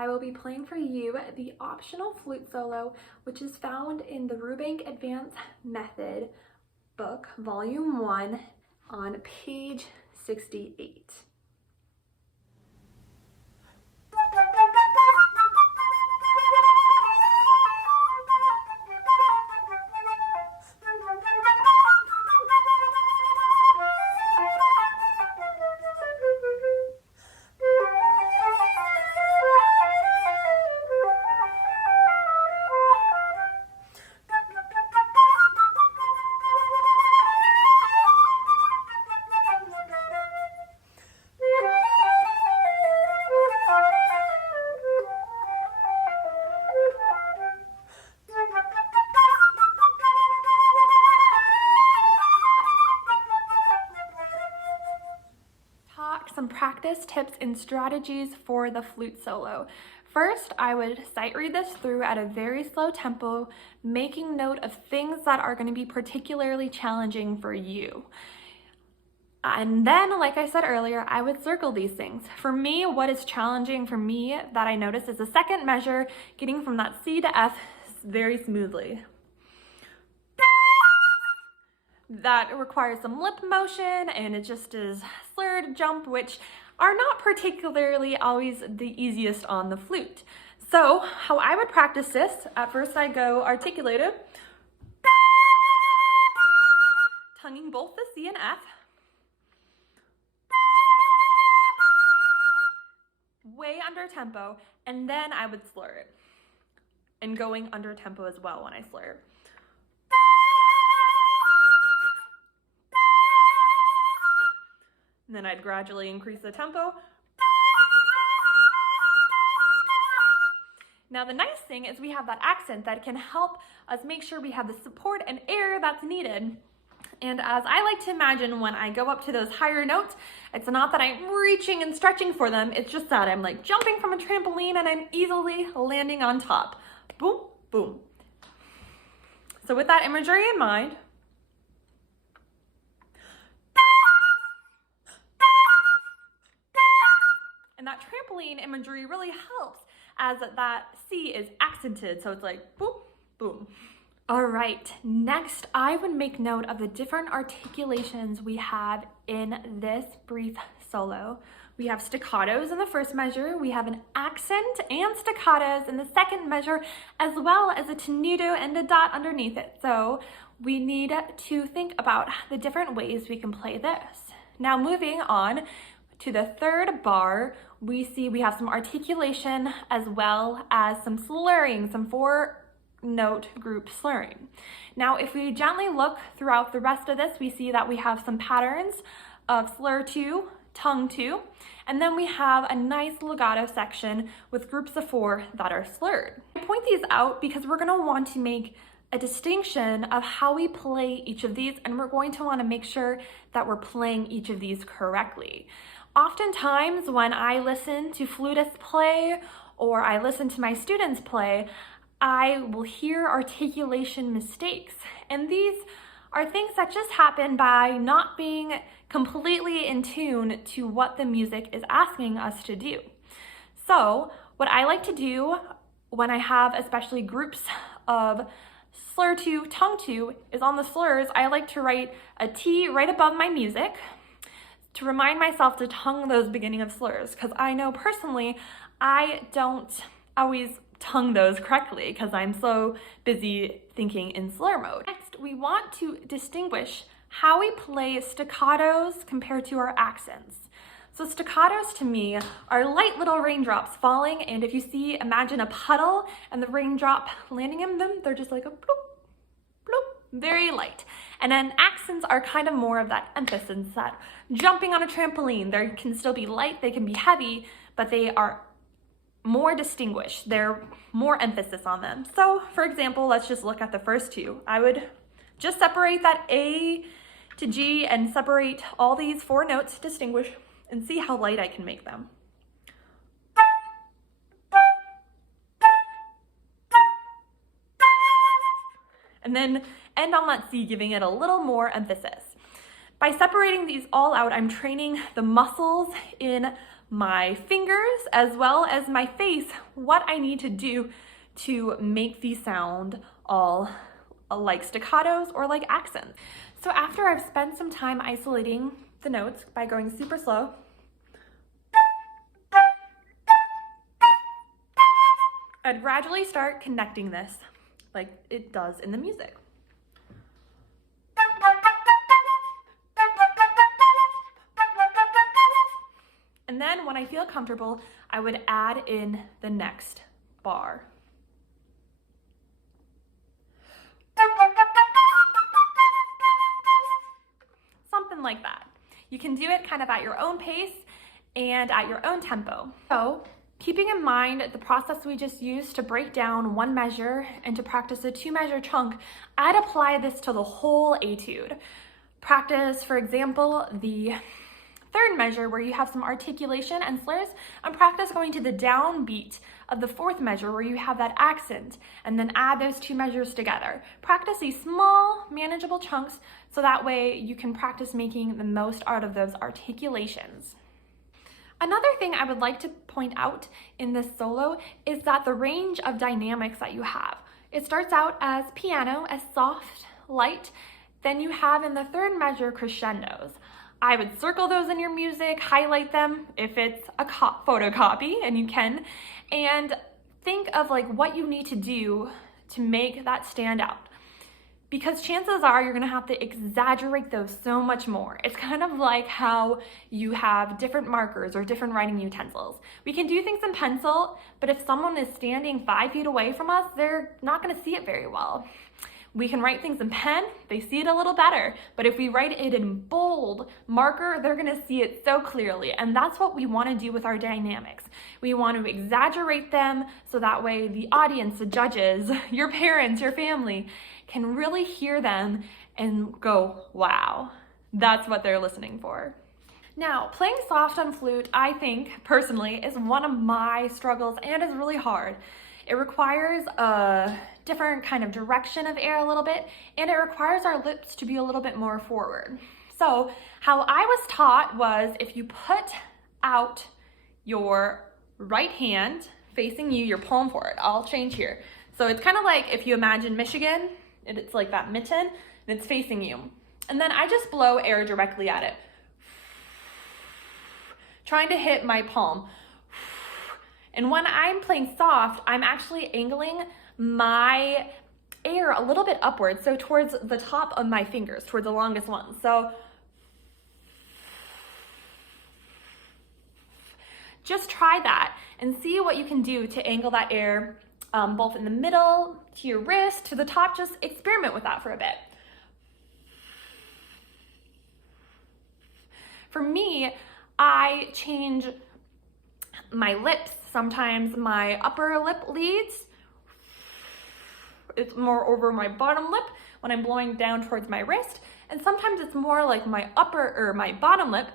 I will be playing for you the optional flute solo, which is found in the Rubank Advanced Method book, volume 1, on page 68. Some practice tips and strategies for the flute solo. First, I would sight read this through at a very slow tempo, making note of things that are going to be particularly challenging for you. And then, like I said earlier, I would circle these things. For me, what is challenging for me that I notice is the second measure, getting from that C to F very smoothly. That requires some lip motion, and it just is slurred jump, which are not particularly always the easiest on the flute. So how I would practice this, at first I go articulated, tonguing both the C and F, way under tempo, and then I would slur it, and going under tempo as well when I slur it. And then I'd gradually increase the tempo. Now the nice thing is we have that accent that can help us make sure we have the support and air that's needed. And as I like to imagine when I go up to those higher notes, it's not that I'm reaching and stretching for them, it's just that I'm like jumping from a trampoline and I'm easily landing on top. Boom, boom. So with that imagery in mind, and that trampoline imagery really helps as that C is accented, so it's like boom, boom. All right, next I would make note of the different articulations we have in this brief solo. We have staccatos in the first measure, we have an accent and staccatos in the second measure, as well as a tenuto and a dot underneath it. So we need to think about the different ways we can play this. Now moving on to the third bar, we see we have some articulation as well as some slurring, some 4-note group slurring. Now, if we gently look throughout the rest of this, we see that we have some patterns of slur 2, tongue 2, and then we have a nice legato section with groups of 4 that are slurred. I point these out because we're going to want to make a distinction of how we play each of these, and we're going to want to make sure that we're playing each of these correctly. Oftentimes when I listen to flutists play or I listen to my students play, I will hear articulation mistakes. And these are things that just happen by not being completely in tune to what the music is asking us to do. So what I like to do when I have especially groups of slur 2, tongue 2, is on the slurs, I like to write a T right above my music to remind myself to tongue those beginning of slurs, because I know personally I don't always tongue those correctly because I'm so busy thinking in slur mode. Next, we want to distinguish how we play staccatos compared to our accents. So staccatos to me are light little raindrops falling, and if you see, imagine a puddle and the raindrop landing in them, they're just like a bloop, bloop, very light. And then accents are kind of more of that emphasis, that jumping on a trampoline. They can still be light, they can be heavy, but they are more distinguished. They're more emphasis on them. So for example, let's just look at the first two. I would just separate that A to G and separate all these 4 notes, distinguish, and see how light I can make them. And then end on that C, giving it a little more emphasis. By separating these all out, I'm training the muscles in my fingers as well as my face what I need to do to make these sound all like staccatos or like accents. So after I've spent some time isolating the notes by going super slow, I'd gradually start connecting this like it does in the music. And then when I feel comfortable, I would add in the next bar. Something like that. You can do it kind of at your own pace and at your own tempo. So, keeping in mind the process we just used to break down one measure and to practice a 2-measure chunk, I'd apply this to the whole etude. Practice, for example, the 3rd measure where you have some articulation and slurs, and practice going to the downbeat of the 4th measure where you have that accent, and then add those 2 measures together. Practice these small, manageable chunks so that way you can practice making the most out of those articulations. Another thing I would like to point out in this solo is that the range of dynamics that you have. It starts out as piano, as soft, light, then you have in the 3rd measure crescendos. I would circle those in your music, highlight them if it's a photocopy, and you can, and think of like what you need to do to make that stand out. Because chances are you're gonna have to exaggerate those so much more. It's kind of like how you have different markers or different writing utensils. We can do things in pencil, but if someone is standing 5 feet away from us, they're not gonna see it very well. We can write things in pen, they see it a little better, but if we write it in bold marker, they're gonna see it so clearly, and that's what we wanna do with our dynamics. We want to exaggerate them so that way the audience, the judges, your parents, your family can really hear them and go, wow, that's what they're listening for. Now, playing soft on flute, I think, personally, is one of my struggles and is really hard. It requires a different kind of direction of air a little bit, and it requires our lips to be a little bit more forward. So how I was taught was if you put out your right hand facing you, your palm forward. I'll change here. So it's kind of like if you imagine Michigan, and it's like that mitten, and it's facing you. And then I just blow air directly at it, trying to hit my palm. And when I'm playing soft, I'm actually angling my air a little bit upwards, so towards the top of my fingers, towards the longest one. So just try that and see what you can do to angle that air both in the middle, to your wrist, to the top. Just experiment with that for a bit. For me, I change my lips. Sometimes my upper lip leads. It's more over my bottom lip when I'm blowing down towards my wrist. And sometimes it's more like my upper or my bottom lip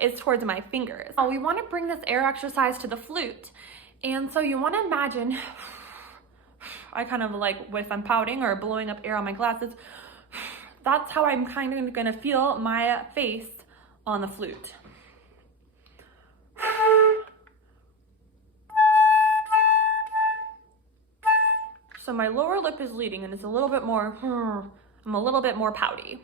is towards my fingers. Now we want to bring this air exercise to the flute. And so you want to imagine, I kind of like if I'm pouting or blowing up air on my glasses, that's how I'm kind of going to feel my face on the flute. So my lower lip is leading and it's a little bit more, I'm a little bit more pouty.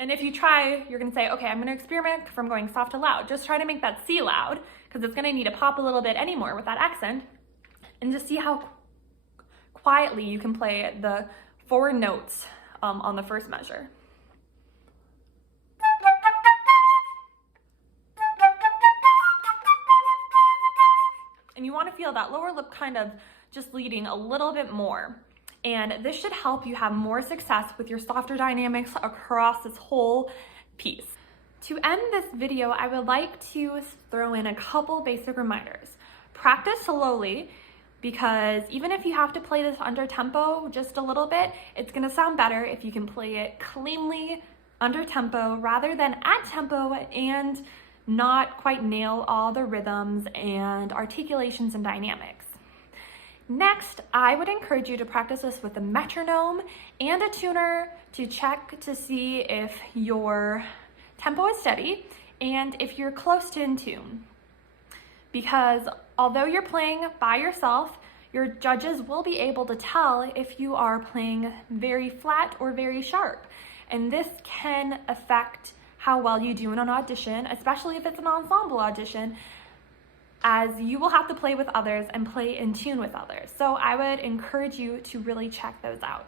And if you try, you're gonna say, okay, I'm gonna experiment from going soft to loud. Just try to make that C loud, because it's gonna need to pop a little bit anymore with that accent. And just see how quietly you can play the 4 notes on the first measure. And you want to feel that lower lip kind of just leading a little bit more. And this should help you have more success with your softer dynamics across this whole piece. To end this video, I would like to throw in a couple basic reminders. Practice slowly, because even if you have to play this under tempo just a little bit, it's gonna sound better if you can play it cleanly under tempo rather than at tempo and not quite nail all the rhythms and articulations and dynamics. Next, I would encourage you to practice this with a metronome and a tuner to check to see if your tempo is steady and if you're close to in tune. Because although you're playing by yourself, your judges will be able to tell if you are playing very flat or very sharp. And this can affect how well you do in an audition, especially if it's an ensemble audition, as you will have to play with others and play in tune with others. So I would encourage you to really check those out.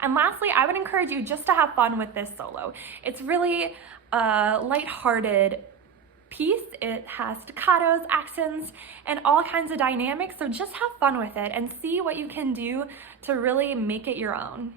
And lastly, I would encourage you just to have fun with this solo. It's really a lighthearted piece. It has staccatos, accents, and all kinds of dynamics. So just have fun with it and see what you can do to really make it your own.